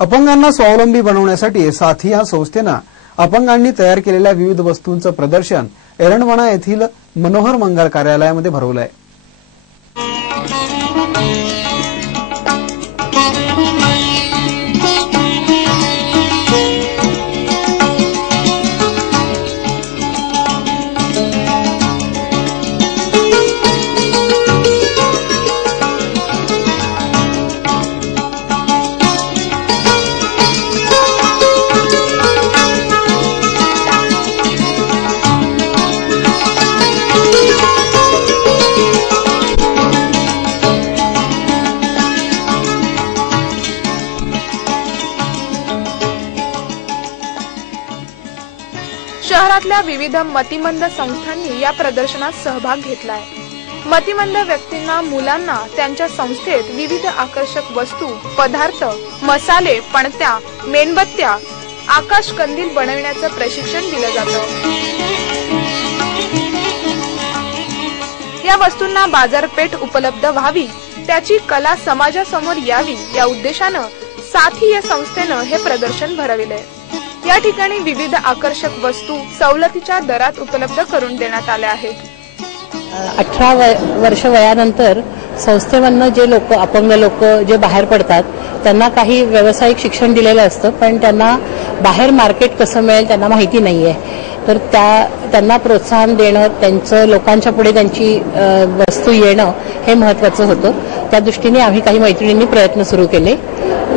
अपंगांना स्वावलंबी बनवण्यासाठी साथी या संस्थेनं अपंगांनी तयार केलेल्या विविध वस्तूंचं प्रदर्शन एरंडवणा येथील मनोहर मंगल कार्यालयामध्ये भरवलंय। शहरातल्या विविध मतिमंद संस्थांनी या प्रदर्शनात सहभाग घेतलाय। मतिमंद व्यक्तींना, मुलांना त्यांच्या संस्थेत विविध आकर्षक वस्तू, पदार्थ, मसाले, पणत्या, मेणबत्त्या, आकाश कंदील बनवण्याचं प्रशिक्षण दिलं जातं। या वस्तूंना बाजारपेठ उपलब्ध व्हावी, त्याची कला समाजासमोर यावी या उद्देशानं साथी या संस्थेनं हे प्रदर्शन भरविले। या ठिकाणी विविध आकर्षक वस्तू सवलतीच्या दरात उपलब्ध करून देण्यात आल्या आहेत। 18 वर्ष वयानंतर संस्थेमधनं जे लोक अपंग लोक जे बाहेर पडतात त्यांना काही व्यावसायिक शिक्षण दिलेलं असतं, पण त्यांना बाहेर मार्केट कसं मिळेल त्यांना माहिती नाहीये। तर त्यांना प्रोत्साहन देणं, त्यांचं लोकांच्या पुढे त्यांची वस्तू येणं हे महत्त्वाचं होतं। त्या दृष्टीने आम्ही काही मैत्रिणींनी प्रयत्न सुरू केले।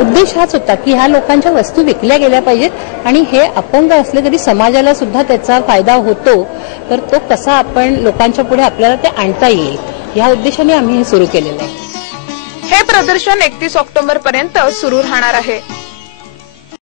उद्देश हाच होता की ह्या लोकांच्या वस्तू विकल्या गेल्या पाहिजेत आणि हे अपंग असले तरी समाजाला सुद्धा त्याचा फायदा होतो, तर तो कसा आपण लोकांच्या पुढे आपल्याला ते आणता येईल या उद्देशाने आम्ही हे सुरू केलेलं आहे। हे प्रदर्शन 31 ऑक्टोबर पर्यंत सुरू राहणार आहे।